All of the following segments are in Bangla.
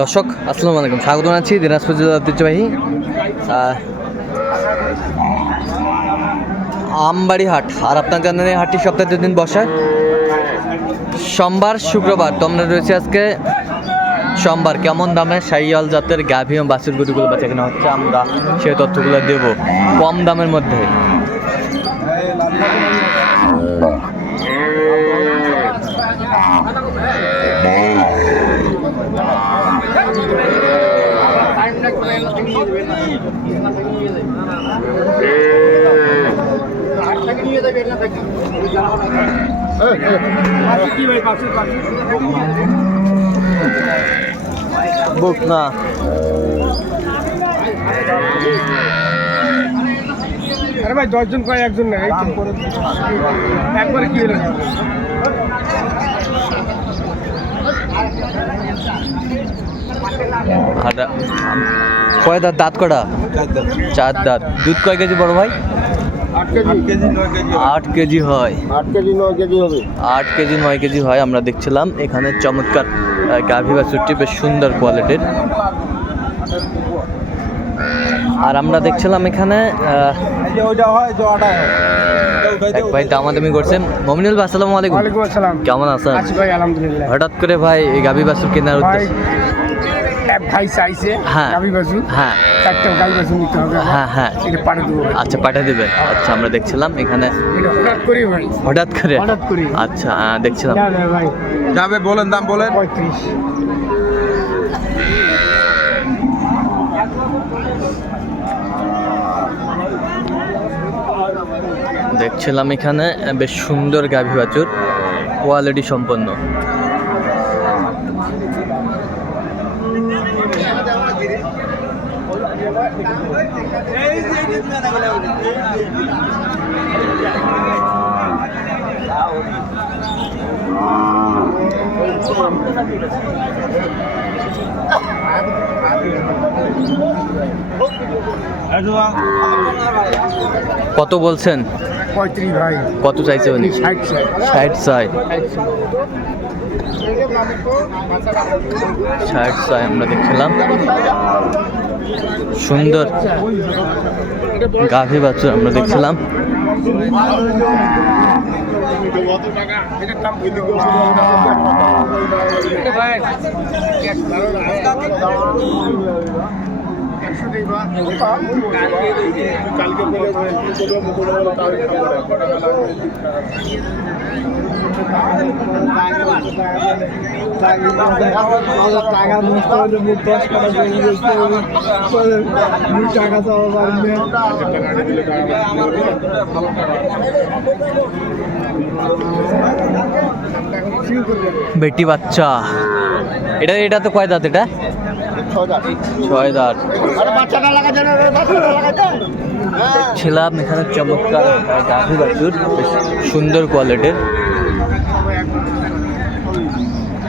দর্শক, আসসালামু আলাইকুম। স্বাগত জানাচ্ছি দিনাজপুর জেলা ঐতিহ্যবাহী আমবাড়ি হাট আর আপনার জানেন এই হাটটি সপ্তাহে দুদিন বসে সোমবার, শুক্রবার তোমরা রয়েছে আজকে সোমবার। কেমন দামে সাইয়াল জাতের গাভী এবং বাছুর গরুগুলো কেনা হচ্ছে আমরা সেই তথ্যগুলো দেব কম দামের মধ্যে। বুক না। আরে ভাই দশজন কয় একজন না একবারে কি হলো? আর কয় দাঁত? দাঁত কটা? চার দাঁত। দুধ কয় কেজি বড় ভাই? আট কেজি। হয়। আট কেজি নয় কেজি আট কেজি নয় কেজি হয় আমরা দেখছিলাম। এখানে চমৎকার গাভী বাছুরটি বেশ সুন্দর কোয়ালিটির আর আমরা দেখছিলাম এখানে এক ভাই দামাদামি করছেন। মমিনুল ভাই আসসালামু আলাইকুম। ওয়ালাইকুম আসসালাম। কেমন আছেন? আছি ভাই আলহামদুলিল্লাহ। হঠাৎ করে ভাই এই গাভী বাছুর কেনার উদ্দেশ্য ভাই চাইছে হ্যাঁ। গাবি বাজু। হ্যাঁ। চারটা গাবি বাজু নিতে হবে। হ্যাঁ হ্যাঁ। এটা দেবো আচ্ছা পাঠিয়ে দেবেন। আচ্ছা আমরা দেখছিলাম এখানে। হঠাৎ করি ভাই। হঠাৎ করে? হঠাৎ করে আচ্ছা দেখছিলাম। ভাই। যাবে বলেন দাম বলেন। পঁয়ত্রিশ। দেখছিলাম এখানে বেশ সুন্দর গাভী বাছুর কোয়ালিটি সম্পন্ন। কত বলছেন? পঁয়ত্রিশ ভাই। কত চাইছে উনি? ষাট ষাট ষাট চাই। ষাট চাই আমরা দেখছিলাম। সুন্দর। গাভী বাছুর আমরা দেখছিলাম। টাকা নষ্ট হলে দশ টাকা টাকা চাওয়া বেটি বাচ্চা। এটা এটা তো কয় দাঁত এটা? ছয় দাঁত। ছিলাম এখানে চমৎকার সুন্দর কোয়ালিটির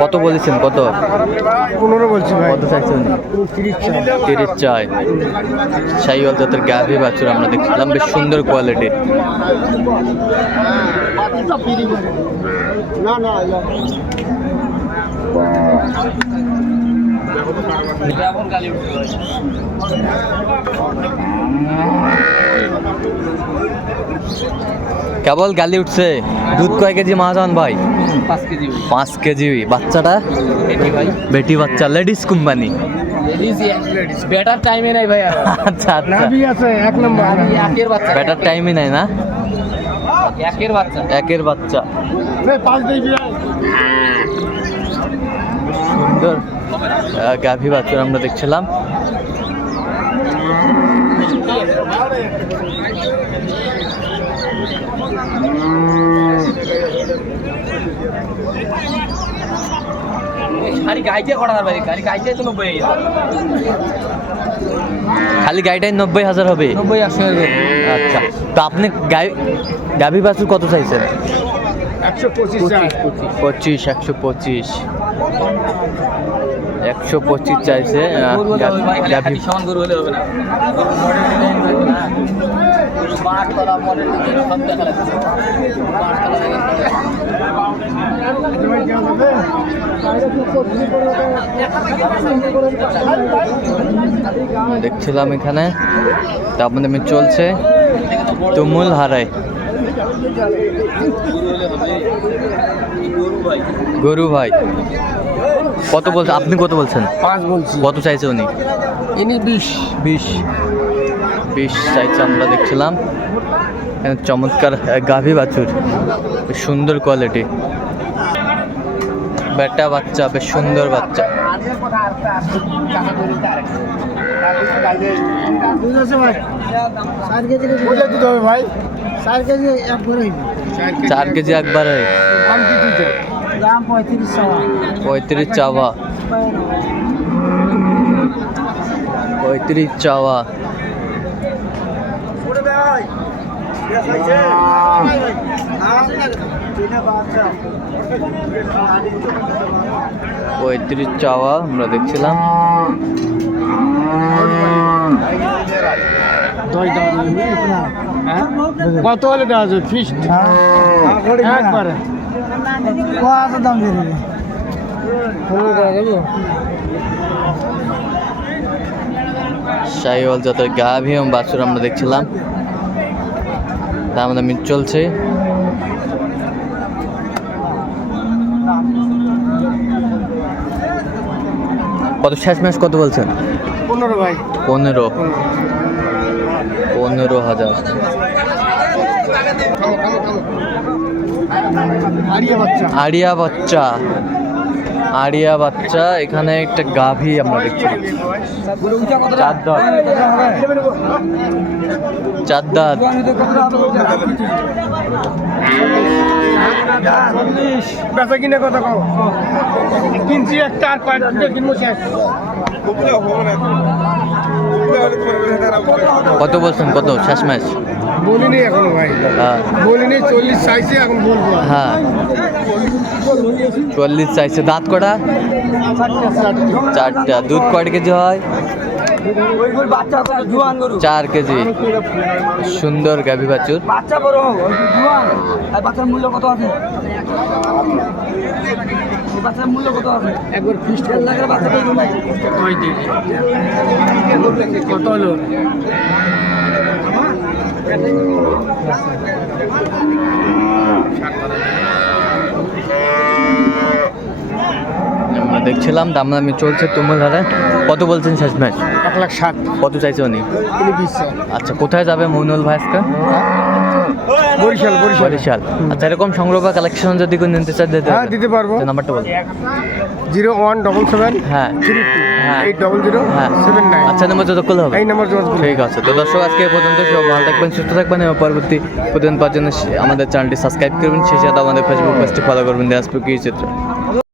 কত বলেছেন? কত? পনেরো বলছি কত চাইছেন? তিরিশ চাই। সাইওয়াল জাতের গাভী বাছুর আমরা দেখছিলাম বেশ সুন্দর কোয়ালিটির না না কেবল গালি উঠছে। দুধ কয় কেজি মহাজন ভাই? পাঁচ কেজি পাঁচ কেজি। বাচ্চাটা? বেটি বাচ্চা লেডিস কোম্পানি বেটার টাইমে নাই ভাই আচ্ছা আচ্ছা। আছে এক নম্বর। একের বাচ্চা। বেটার টাইমই নাই না? একের বাচ্চা। একের বাচ্চা। সুন্দর। গাভী বাছুর আমরা দেখছিলাম। খালি তো নব্বই গাড়িটাই নব্বই হাজার হবে? নব্বই একশো আচ্ছা। তো আপনি গাই গাভী বাছুর কত চাইছেন? একশো পঁচিশ পঁচিশ একশো পঁচিশ। একশো পঁচিশ চাইছে আহ, সমান গরু হলে হবে না। মডেল সব দেখা দেখছিলাম এখানে। তারপরে আমি চলছে তুমুল হারায় গরু ভাই কত বলছেন আপনি কত বলছেন? পাঁচ বলছি। কত চাইছে উনি? ইনি বিশ। বিশ। বিশ চাইছে, আমরা দেখছিলাম। চমৎকার গাভী বাছুর। সুন্দর কোয়ালিটি বেটা বাচ্চা, বেশ সুন্দর বাচ্চা। চার কেজি একবারে। পঁয়ত্রিশ চাওয়া। পঁয়ত্রিশ চাওয়া। পঁয়ত্রিশ চাওয়া আমরা দেখছিলাম। কত হলে দেওয়া যাবে ফিস্ট একবারে। কত দাম দিয়ে দেবে শাহিওয়াল জাতের গাভী এবং বাছুর আমরা দেখছিলাম। দাম দামি চলছে। কত শেষ ম্যাচ কত বলছেন? পনেরো ভাই। পনেরো। পনেরো হাজার। আড়িয়া বাচ্চা। আরিয়া বাচ্চা। আরিয়া বাচ্চা এখানে একটা গাভী আমরা দেখছি চার দাঁত চার দাঁত বেচা কিনে কথা কও। কিনছি একটা আর কয়েকটা কিনবো শেষ। কত বলছেন কত? শেষ ম্যাচ? বলিনি এখনও ভাই। হ্যাঁ। বলিনি চল্লিশ চাইছে এখন বলব। হ্যাঁ। চল্লিশ চাইছে। দাঁত কটা? চারটা। দুধ কয় কেজি হয়? বাচ্চা জুয়ান গরু চার কেজি। সুন্দর গাভী বাছুর। বাচ্চা বড় বাচ্চার মূল্য কত আছে বাচ্চার মূল্য কত আছে একবার কত হলো? আমরা দেখছিলাম দাম দামি চলছে তুমুল ধারে কত বলছেন শেষ ম্যাচ? এক লাখ ষাট। কত চাইছে উনি? আচ্ছা কোথায় যাবে মনুল ভাই আজকে? বরিশাল বরিশাল। বরিশাল। আচ্ছা এরকম সংগ্রহ বা কালেকশন যদি কোনো নিতে চান দিতে হ্যাঁ দিতে পারব। নাম্বারটা বলুন। জিরো ওয়ান ডবল সেভেন হ্যাঁ। থ্রি হ্যাঁ। এইট ডবল জিরো হ্যাঁ। Seven nine. আচ্ছা নাম্বার যত করলে হবে? এই নাম্বার যত। ঠিক আছে তো দর্শক আজকে পর্যন্ত সব ভালো থাকবেন সুস্থ থাকবেন এবং পরবর্তী প্রতিদিন পাওয়ার জন্য আমাদের চ্যানেলটি সাবস্ক্রাইব করবেন। সেই সাথে আমাদের ফেসবুক পেজটি ফলো করবেন দিনাজপুর কি চিত্র।